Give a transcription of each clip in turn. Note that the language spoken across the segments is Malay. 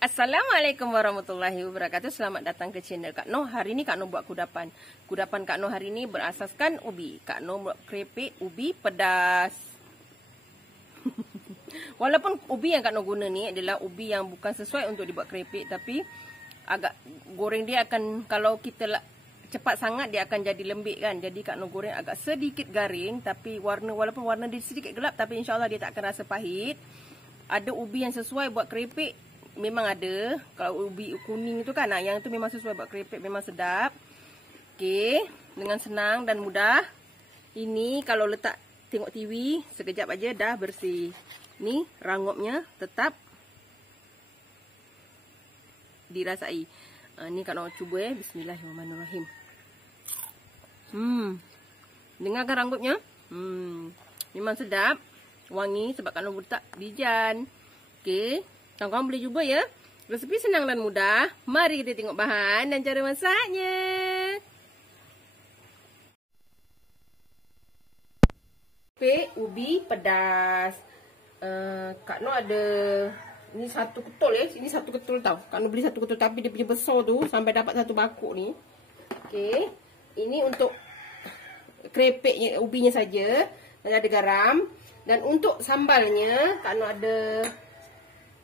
Assalamualaikum warahmatullahi wabarakatuh. Selamat datang ke channel Kak Noh. Hari ini Kak Noh buat kudapan. Kudapan Kak Noh hari ini berasaskan ubi. Kak Noh buat keripik ubi pedas. Walaupun ubi yang Kak Noh guna ni adalah ubi yang bukan sesuai untuk dibuat keripik, tapi agak goreng dia akan, kalau kita cepat sangat dia akan jadi lembik kan. Jadi Kak Noh goreng agak sedikit garing, tapi walaupun warna dia sedikit gelap, tapi insyaAllah dia tak akan rasa pahit. Ada ubi yang sesuai buat keripik. Memang ada. Kalau ubi kuning itu kan, yang itu memang sesuai buat keripik, memang sedap. Okey, dengan senang dan mudah. Ini kalau letak tengok TV sekejap aja dah bersih. Ni rangupnya tetap dirasai. Ni Kak Noh cuba Bismillahirrahmanirrahim. Dengarkan ranggupnya. Memang sedap, wangi sebab Kak Noh letak bijan. Okey. Kawan-kawan boleh cuba ya. Resepi senang dan mudah. Mari kita tengok bahan dan cara masaknya. Keripik ubi pedas. Kak Noh ada ni satu ketul ya. Ini satu ketul tau. Kak Noh beli satu ketul tapi dia punya besar tu sampai dapat satu bakuk ni. Okey. Ini untuk keripiknya, ubinya saja. Dan ada garam. Dan untuk sambalnya Kak Noh ada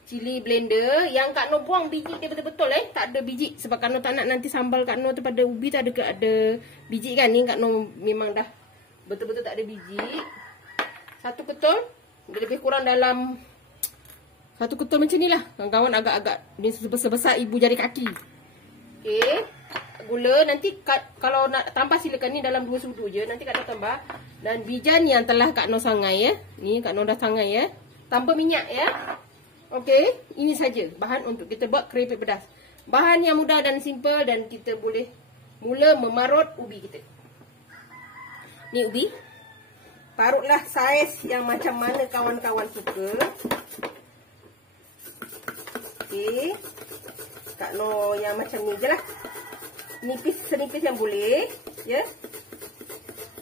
cili blender yang Kak Noh buang biji dia betul-betul tak ada biji sebab Kak Noh tak nak nanti sambal Kak Noh tu pada ubi tak ada biji kan. Ni Kak Noh memang dah betul-betul tak ada biji. Satu ketul, dia lebih kurang dalam satu ketul macam ni lah. Kawan-kawan agak-agak ni sebesar ibu jari kaki. Okey. Gula nanti kalau nak tambah silakan, ni dalam 2 sudu je. Nanti Kak Noh tambah. Dan bijan yang telah Kak Noh sangai ya. Ni Kak Noh dah sangai ya. Tanpa minyak ya. Okey, ini saja bahan untuk kita buat keripik pedas. Bahan yang mudah dan simple dan kita boleh mula memarut ubi kita. Ni ubi. Parutlah saiz yang macam mana kawan-kawan suka. Okey. Kak Noh yang macam ni je lah. Senipis yang boleh, ya.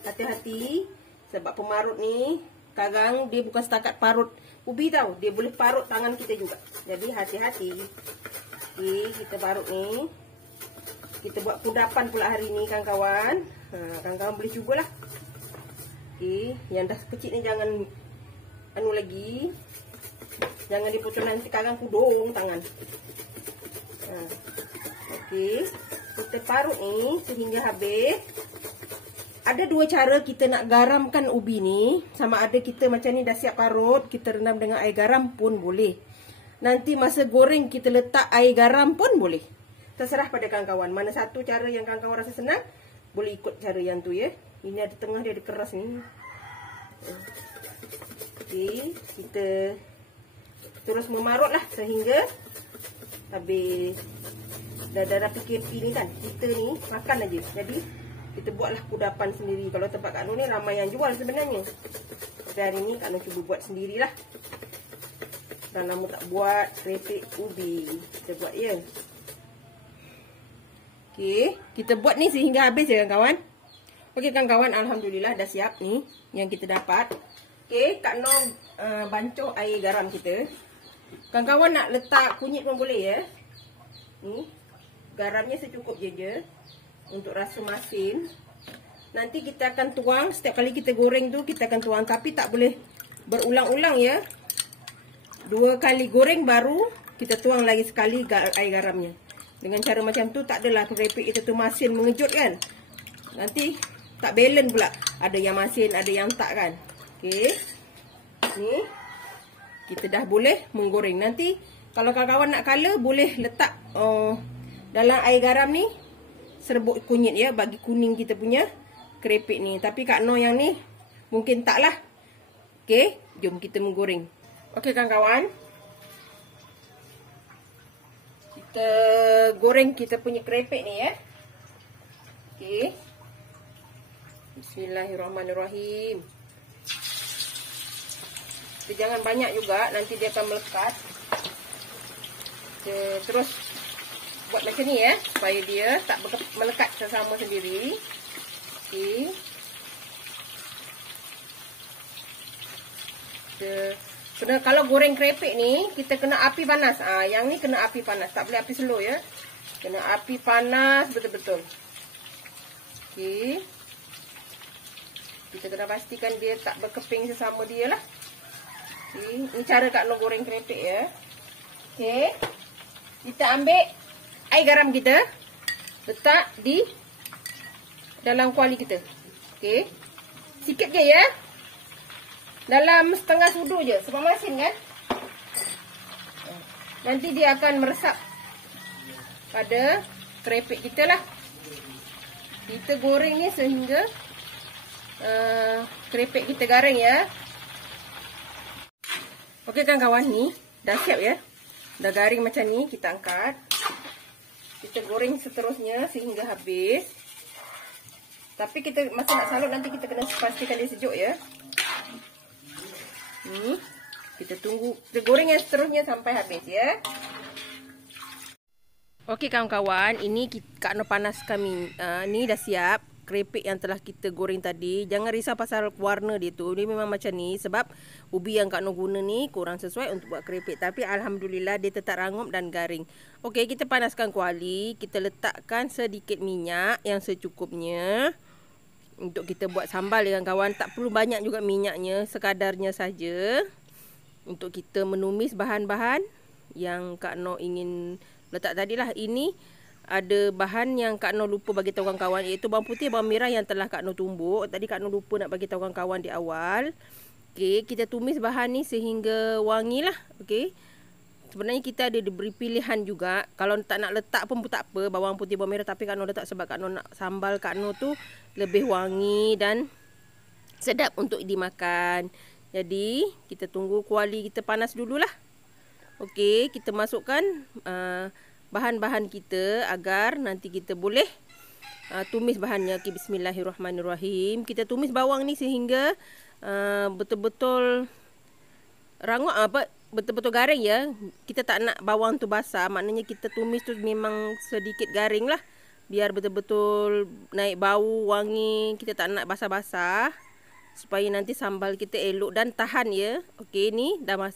Hati-hati sebab pemarut ni kadang dia bukan setakat parut ubi tau, dia boleh parut tangan kita juga. Jadi hati-hati. Okey, kita parut ni. Kita buat kudapan pula hari ni kawan-kawan. Kawan-kawan boleh cubalah. Okey, yang dah kecil ni jangan lagi. Jangan dipotong nanti kadang kudung tangan. Okey, kita parut ni sehingga habis. Ada 2 cara kita nak garamkan ubi ni. Sama ada kita macam ni dah siap parut, kita rendam dengan air garam pun boleh. Nanti masa goreng kita letak air garam pun boleh. Terserah pada kawan-kawan. Mana satu cara yang kawan-kawan rasa senang, boleh ikut cara yang tu ya. Ini ada tengah dia ada keras ni. Okey, kita terus memarut lah sehingga habis. Dah fikir ni kan, kita ni makan aja. Jadi kita buatlah kudapan sendiri. Kalau tempat Kak Noh ni ramai yang jual sebenarnya. Tapi hari ni Kak Noh cuba buat sendirilah. Dan lama tak buat keripik ubi. Kita buat ya. Okey, kita buat ni sehingga habis ya kawan-kawan. Okey kawan-kawan, alhamdulillah dah siap ni yang kita dapat. Okey, Kak Noh bancuh air garam kita. Kawan-kawan nak letak kunyit pun boleh ya. Ni garamnya secukup je. Untuk rasa masin. Nanti kita akan tuang. Setiap kali kita goreng tu kita akan tuang. Tapi tak boleh berulang-ulang ya. 2 kali goreng baru kita tuang lagi sekali air garamnya. Dengan cara macam tu tak adalah keripik kita tu masin mengejut kan. Nanti tak balance pula. Ada yang masin, ada yang tak kan. Okey. Ni kita dah boleh menggoreng. Nanti kalau kawan-kawan nak color boleh letak dalam air garam ni serbuk kunyit ya, bagi kuning kita punya keripik ni. Tapi Kak Noh yang ni mungkin tak lah. Okey, jom kita menggoreng. Okey kawan-kawan, kita goreng kita punya keripik ni ya. Okey, Bismillahirrahmanirrahim. Kita jangan banyak juga, nanti dia akan melekat. Kita terus buat macam ni ya, supaya dia tak melekat sesama sendiri. Okey. Kita Kalau goreng keripik ni kita kena api panas. Yang ni kena api panas, tak boleh api slow ya. Kena api panas betul-betul. Okey. Kita kena pastikan dia tak berkeping sesama dia lah. Okay. Ini cara Kak Noh goreng keripik ya. Okey. Kita ambil air garam kita, letak di dalam kuali kita. Okey. Sikit je ya. Dalam setengah sudu je, sebab masin kan. Nanti dia akan meresap pada keripik kita lah. Kita goreng ni sehingga keripik kita garing ya. Okey kan kawan, ni dah siap ya. Dah garing macam ni, kita angkat. Kita goreng seterusnya sehingga habis. Tapi kita masa nak salut nanti kita kena pastikan dia sejuk ya. Ni kita tunggu, kita goreng yang seterusnya sampai habis ya. Okey kawan-kawan, ini Kak Noh panaskan ni dah siap keripik yang telah kita goreng tadi. Jangan risau pasal warna dia tu. Dia memang macam ni sebab ubi yang Kak Noh guna ni kurang sesuai untuk buat keripik. Tapi alhamdulillah dia tetap rangup dan garing. Okey, kita panaskan kuali. Kita letakkan sedikit minyak yang secukupnya. Untuk kita buat sambal ya kawan. Tak perlu banyak juga minyaknya, sekadarnya saja. Untuk kita menumis bahan-bahan yang Kak Noh ingin letak tadilah. Ini ada bahan yang Kak Noh lupa bagi tahu kawan-kawan, iaitu bawang putih, bawang merah yang telah Kak Noh tumbuk. Tadi Kak Noh lupa nak bagi tahu kawan-kawan di awal. Okey, kita tumis bahan ni sehingga wangi lah. Okey. Sebenarnya kita ada diberi pilihan juga. Kalau tak nak letak pun tak apa, bawang putih, bawang merah, tapi Kak Noh letak sebab Kak Noh nak sambal Kak Noh tu lebih wangi dan sedap untuk dimakan. Jadi, kita tunggu kuali kita panas dululah. Okey, kita masukkan bahan-bahan kita agar nanti kita boleh tumis bahannya. Okay, bismillahirrahmanirrahim. Kita tumis bawang ni sehingga betul-betul rangup, betul-betul garing ya. Kita tak nak bawang tu basah, maknanya kita tumis tu memang sedikit garing lah. Biar betul-betul naik bau, wangi. Kita tak nak basah-basah supaya nanti sambal kita elok dan tahan ya. Okey, ni dah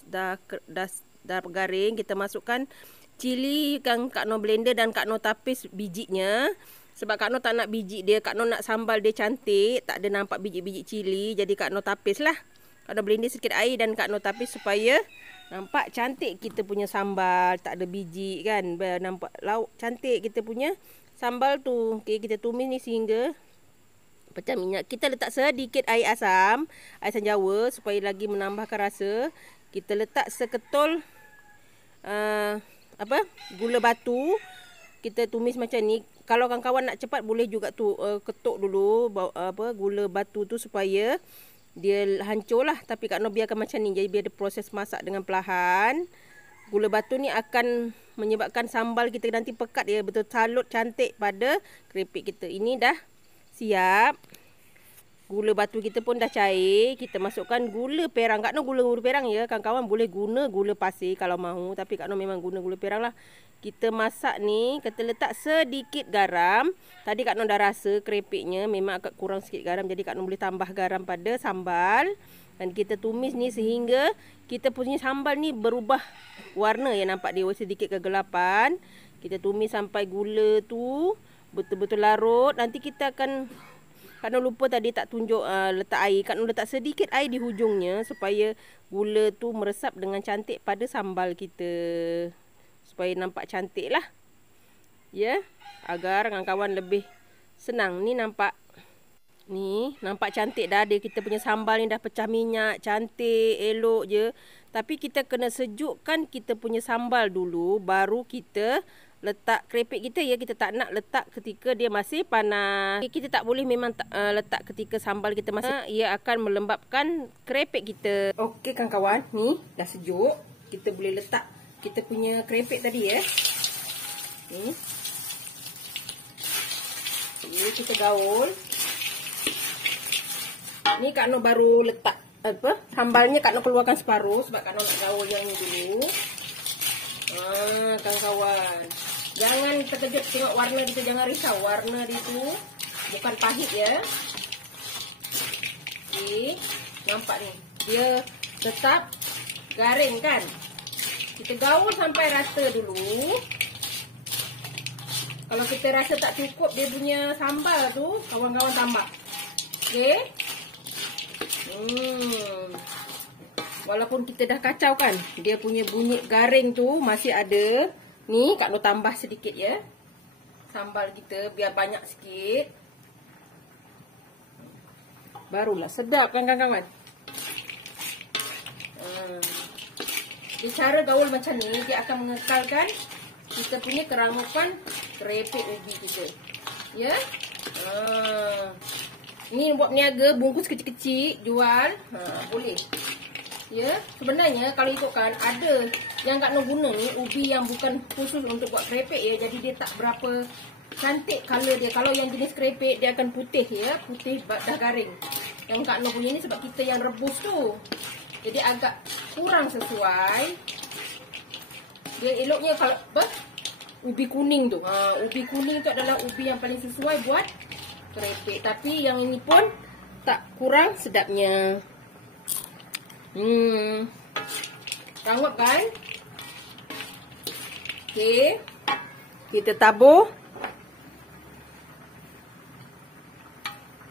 garing. Kita masukkan cili yang Kak Noh blender dan Kak Noh tapis bijinya. Sebab Kak Noh tak nak biji dia, Kak Noh nak sambal dia cantik, tak ada nampak biji-biji cili. Jadi Kak Noh tapis lah. Kak Noh blender sikit air dan Kak Noh tapis supaya nampak cantik kita punya sambal, tak ada biji kan. Nampak lauk cantik kita punya sambal tu. Okey, kita tumis ni sehingga pecah minyak. Kita letak sedikit air asam Jawa supaya lagi menambahkan rasa. Kita letak seketul gula batu. Kita tumis macam ni. Kalau kawan-kawan nak cepat boleh juga tu ketuk dulu gula batu tu supaya dia hancur lah. Tapi Kak Noh biarkan macam ni. Jadi biar ada proses masak dengan perlahan. Gula batu ni akan menyebabkan sambal kita nanti pekat ya, betul salut cantik pada keripik kita. Ini dah siap. Gula batu kita pun dah cair. Kita masukkan gula perang. Kak Noh gula perang ya. Kawan-kawan boleh guna gula pasir kalau mahu. Tapi Kak Noh memang guna gula perang lah. Kita masak ni. Kita letak sedikit garam. Tadi Kak Noh dah rasa keripiknya memang agak kurang sikit garam. Jadi Kak Noh boleh tambah garam pada sambal. Dan kita tumis ni sehingga kita punya sambal ni berubah warna ya. Nampak dia sedikit kegelapan. Kita tumis sampai gula tu betul-betul larut. Nanti kita akan, Kak Noh lupa tadi tak tunjuk letak air. Kak Noh letak sedikit air di hujungnya supaya gula tu meresap dengan cantik pada sambal kita. Supaya nampak cantik lah. Ya. Agar kawan-kawan lebih senang. Ni nampak. Ni nampak cantik dah. Dia kita punya sambal ni dah pecah minyak. Cantik. Elok je. Tapi kita kena sejukkan kita punya sambal dulu. Baru kita letak keripik kita ya. Kita tak nak letak ketika dia masih panas. Kita tak boleh memang letak ketika sambal kita masih. Ia akan melembabkan keripik kita. Okey kawan-kawan, ni dah sejuk. Kita boleh letak kita punya keripik tadi ya. Ni. Ini kita gaul. Ni Kak Noh baru letak sambalnya. Kak Noh keluarkan separuh sebab Kak Noh nak gaul yang ni dulu. Kawan-kawan, jangan terkejut tengok warna dia, jangan risau. Warna dia tu bukan pahit ya. Okey, nampak ni. Dia tetap garing kan. Kita gaul sampai rata dulu. Kalau kita rasa tak cukup dia punya sambal tu, kawan-kawan tambah. Okey. Walaupun kita dah kacau kan, dia punya bunyi garing tu masih ada. Ni Kak Nur tambah sedikit ya. Sambal kita biar banyak sikit. Barulah sedap kan kawan-kawan. Dia cara gaul macam ni, dia akan mengekalkan kita punya kerangupan kerepek ubi kita. Ya. Ni buat peniaga, bungkus kecil-kecil, jual. Boleh. Ya. Sebenarnya kalau ikutkan, ada yang Kak Nur guna ni, ubi yang bukan khusus untuk buat kerepek ya. Jadi dia tak berapa cantik color dia. Kalau yang jenis kerepek, dia akan putih ya. Putih dah garing. Yang Kak Nur punya ni sebab kita yang rebus tu. Jadi agak kurang sesuai. Dia eloknya kalau ubi kuning tu. Ubi kuning tu adalah ubi yang paling sesuai buat kerepek. Tapi yang ini pun tak kurang sedapnya. Rangup kan? Okey. Kita tabur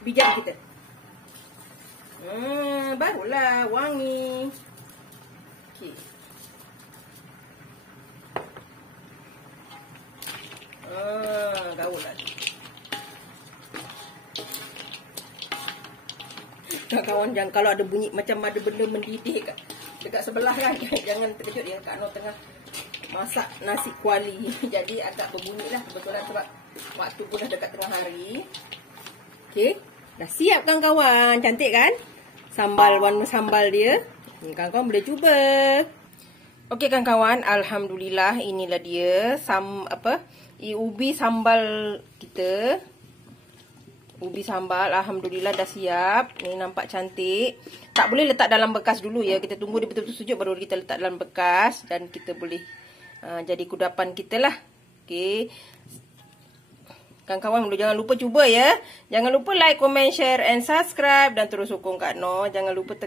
bijak kita. Barulah wangi. Okey. Gaul lagi. Kawan-kawan, jangan kalau ada bunyi macam ada benda mendidih dekat sebelah kan. Jangan terkejut ya, Kak Nur tengah masak nasi kuali. Jadi agak berbunyi lah kebetulan sebab waktu pun dah dekat tengah hari. Okey. Dah siap kawan-kawan. Cantik kan? Sambal, warna sambal dia. Ni kawan-kawan boleh cuba. Okey kawan-kawan, alhamdulillah inilah dia ubi sambal kita. Ubi sambal alhamdulillah dah siap. Ni nampak cantik. Tak boleh letak dalam bekas dulu ya. Kita tunggu dia betul-betul sejuk baru kita letak dalam bekas dan kita boleh jadi kudapan kita lah. Okey. Kawan-kawan jangan lupa cuba ya. Jangan lupa like, comment, share and subscribe dan terus sokong Kak Nur. Jangan lupa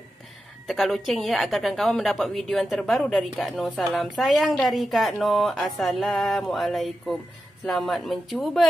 tekan loceng ya agar kawan-kawan mendapat video yang terbaru dari Kak Nur. Salam sayang dari Kak Nur. Assalamualaikum. Selamat mencuba.